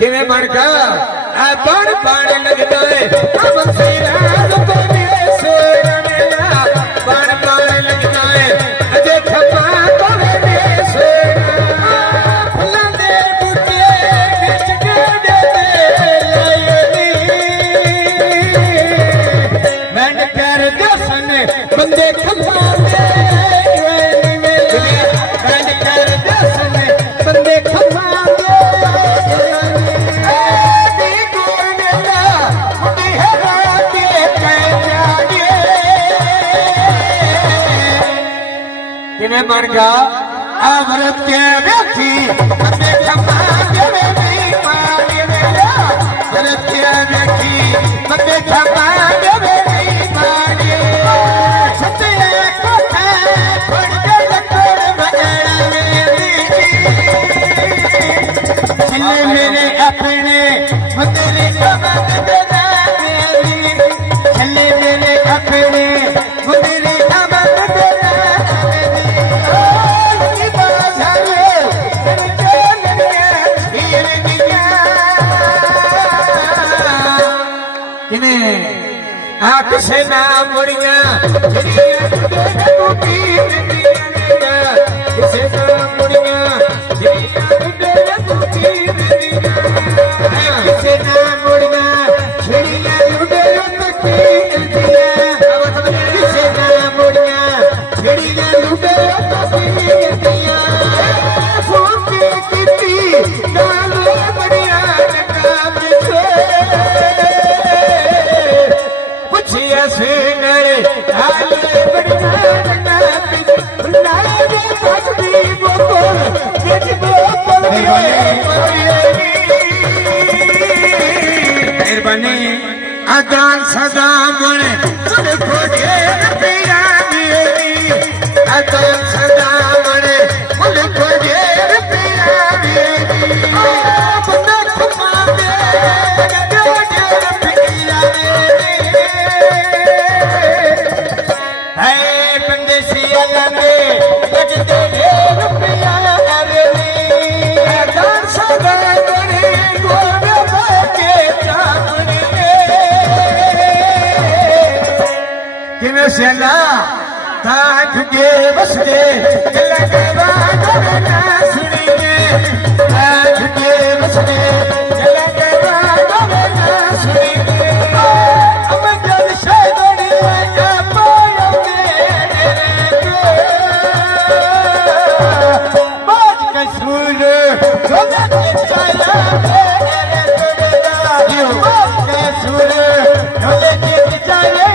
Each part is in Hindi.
जिमें बन का बड़ बाण लगता है अब सिराज को सोना मेरा बड़ बाण लगता है अजे खपा को सोना फुला दे बुके बिच के दे मैं कर दसन बंदे खपा मैं कर दसन बंदे खपा मर गा अमृत के व्यक्ति बंदे खपा अमृत के व्यक्ति बंदे खपा मेरे अपने मेरे अपने से ना मुड़िया किसे ना मुड़िया किसे ना मुड़िया छिड़िया किसे ना मुड़िया छिड़िया मेहरबानी अदान सदा मन खोजे पिया मेरी अदान सदा मन खोजे पिया मेरी बंदा खपा दे पिया है बंदे सिया लंगे बजते रुपया अदान सदा सेला ताज के बस के लगवा ना सुनिए ताज के बस के लगवा ना सुनिए अब जब शैतानी जा पाया मेरे बाज का सूर रोजा के चला मेरे बाज का सूर रोजा के चला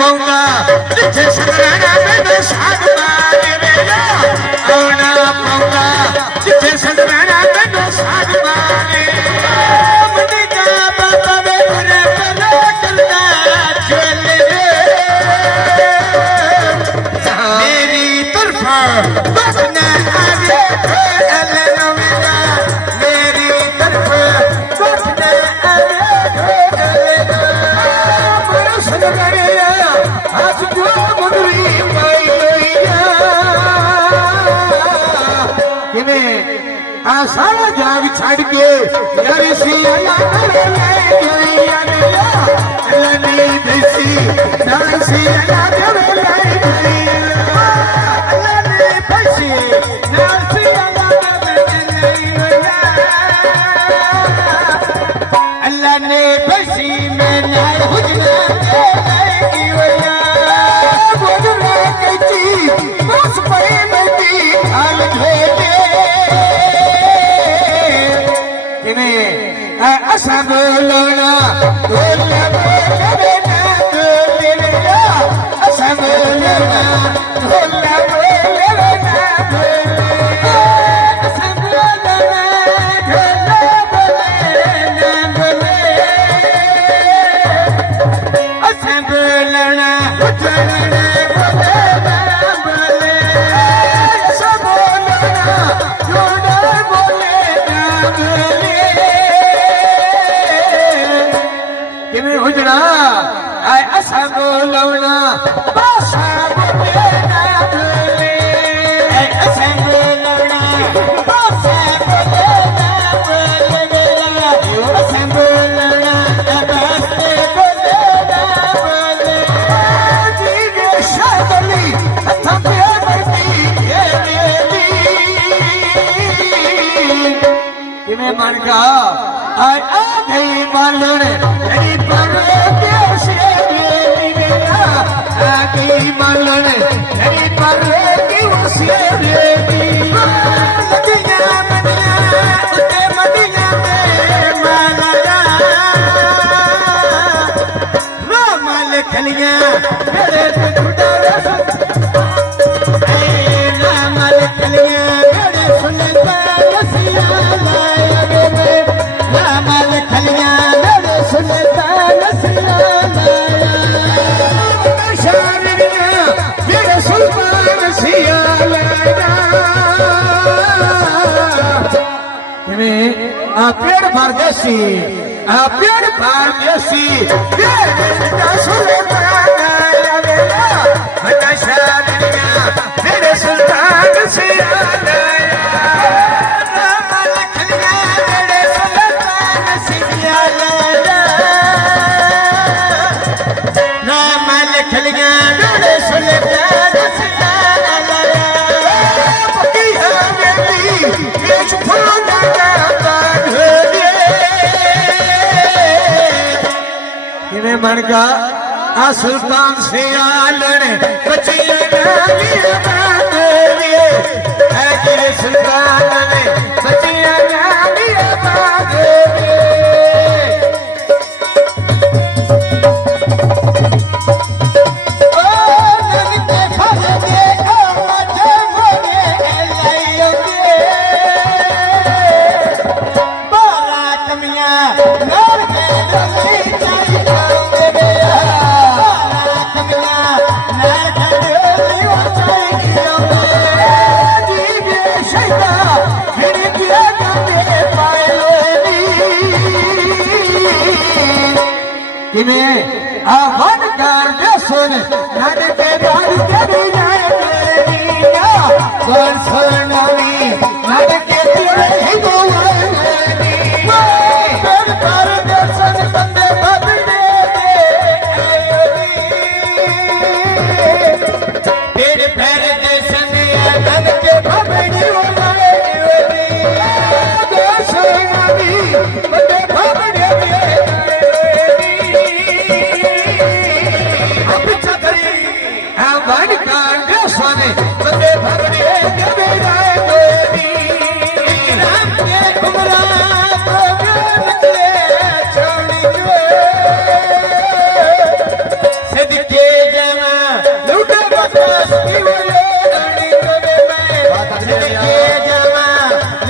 पाऊंगा जिसे सदराना में साथ मारे मेरा आना पाऊंगा जिसे सदराना में साथ मारे मुझे का बाबा मेरे पला चलता चले मेरी तरफ बस न आगे अल्लाह मेरा मेरी तरफ बस न आगे अल्लाह सदराना आज जो मुदरी किने आसारा जाग छड़ के यारी सी अल्लाह ने देसी नाल सी अल्लाह ने पैसी नाल सी अल्लाह ने पैसी में नाल हुजना बस पे मैं किमें मन का आय आ गई मालून तेरी पर कैसे मेरा आ गई मालून तेरी पर कैसे मेरा लगिया मदिया उते मदिया में माला ना माल खलिया मेरे खुदा ना माल खलिया मेरे सुनता नसिया लाया गे ना माल खलिया मेरे सुनता नसिया लाया शामिया मेरे सुल्तान सिया लाया आ पेड़ परदेसी आ पेड़ परदेसी मेरे सुल्तान आया मेरा बड़ा शामिया मेरे सुल्तान सिया लाया माल खलिया मेरे सुल्तान सिया लाया ना माल खलिया मेरे सुल्तान सिया लाया पकिया मेरी मेच फूला किमें मन का आ सुल्तान से आलन बचिया नालिया बागलिए है कि सुल्तान ने बचिया नालिया बागलिए ओ नगते फल दे ओ मजे मोरे लायोगे बाला कमिया नाल के रखी किमें आवन कार्य सुन नर के बाल कभी जाए मेरीना कौन सुनावी नर के तेरे ही दुआनी कर कार्य सुन बंदे बदले तेरे पैर के सने नर के भवनी उलाए सुनावी बंदे भवनी वन कांड सोने बंदे भरने कभी जाए मेरी राम के कुमरा तो निकले छोड़ी जो सदके जमा लूटे बकवास की बोले गाड़ी करे मैं सदके जमा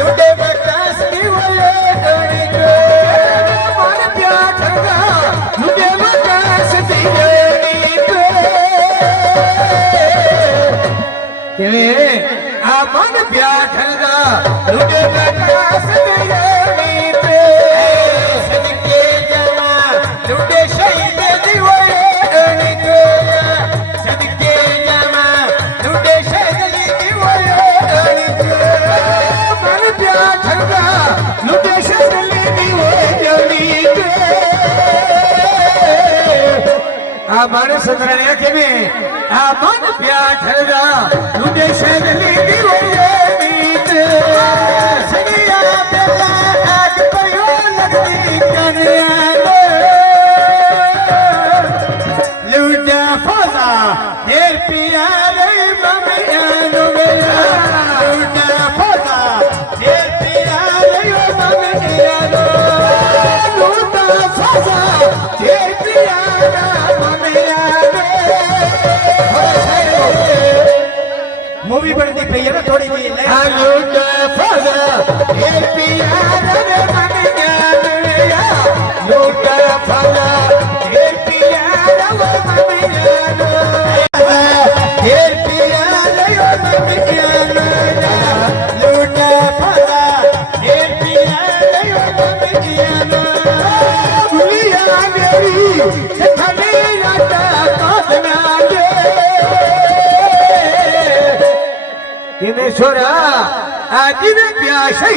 लूटे बकवास की बोले गाड़ी जो मन प्यार ठगा लूटे बकवास की मन प्याठगा लुटे प्रकाश दियोनी पे सदके जमा लुटे शहीद दिवरे गणित सदके जमा लुटे शहीद दिवरे गणित मन प्याठगा लुटे शहीद दिवरे गणित आ मन सुधरने के में आ मन प्याठगा लुटे शहीद दिवरे गणित सगिया बेला आग पयो लगती कन्या लुटा फसा देर पिया रे बमिया नो मेरा लुटा फसा देर पिया रे बमिया नो लुटा फसा देर पिया रे बमिया नो मूवी बनती पई है ना थोड़ी सी लुटा फसा देर पिया रे बमिया लुटा फसा देर पिया रे बमिया देर पिया रे बमिया लुटा फसा देर पिया रे बमिया भूलिया मेरी सखने लाटा कादना दे किमें छोरा आज में प्यासा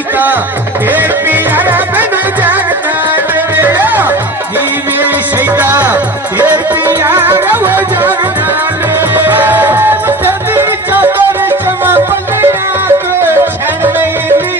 देर पिया मैंने जागता मेरा जीवे सैता देर पिया वो जागता सदी चादर चमा पलिया के छन मेरी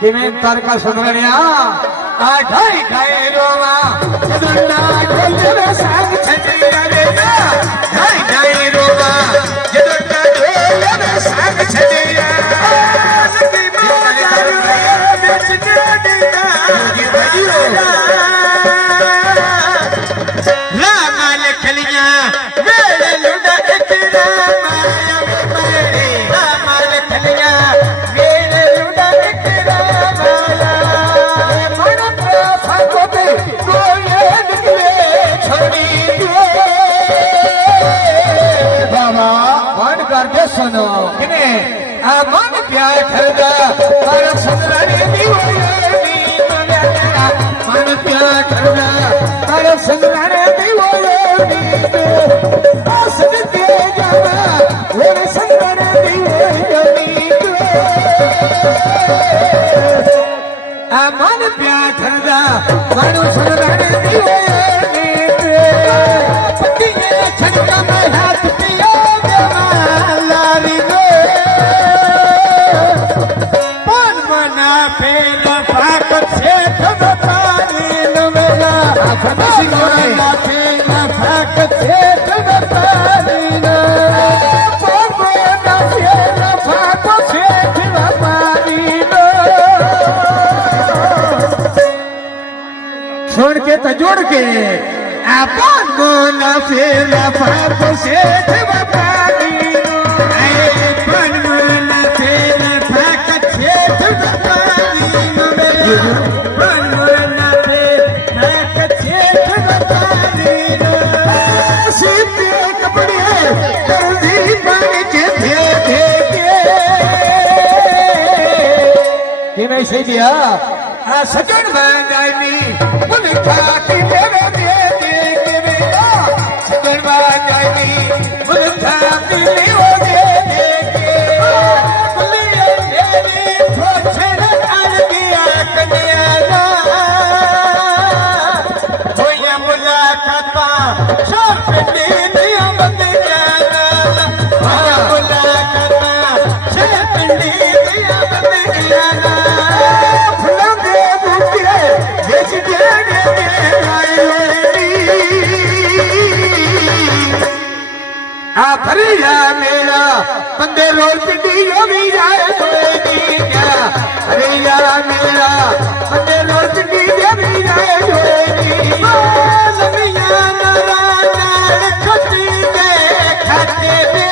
किमें तारका सुनवरिया आ ढाई ढाई रोवा जदुन्ना ढोल साग छजरिया रेगा ढाई ढाई रोवा जदुन्ना ढोल साग छजरिया नदी मोला बेच के देता ये भजियो रामाल खलिया वेले लुंडा इकरा माया पे रामाल खलिया वेले लुंडा इकरा माया मन फाको पे कोई निकले छोड़ी बाबा मन करके सुनो किने आ मन प्यार ठगा पर सुंदरी दीवानी मन प्यार ठगा पर सुंदरी दीवानी आसन के जावा वो सुंदरी दीवानी आ मन प्यार ठगा पर सुंदरी दीवानी पतिये छड़का में हाथ पिया लारी गो पन मना फेर फाक से थम पानी नवेला मना फेर फाक से थम पानी न पन मना फेर फाक से थम पानी न छोड़ के तो जोड़ के अपन मोना फेर फाक से थम पानी अपन मोना फेर फाक से थम पानी अपन मोना फेर फाक से थम पानी सीते कपड़े जल्दी बन के दे के नहीं सही दिया आ सजन बांगाई मुझे खाती देवे दे मेरा सजन बांगाई मुझे खाती हो दे बुलिया तेरी फोछर अड़ गया कन्या होया मुलाकाता सब दिया बंद जाना होया मुलाकाता सब दिया बंद जाना भरिया मेरा बंदे रोल पिंडियों भी जाए कोई क्या भरिया मेरा बंदे रोल पिंडियों भी जाए कोई लमिया नारा नार खटी के खाते दे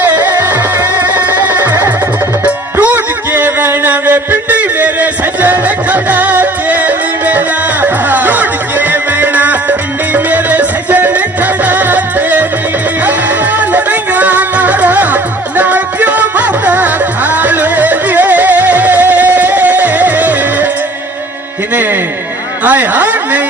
दूध के वेना वे पिंडी मेरे सजन खड़ा तेरी वेला दूध के वेना पिंडी मेरे सजन खड़ा तेरी आए हाय नहीं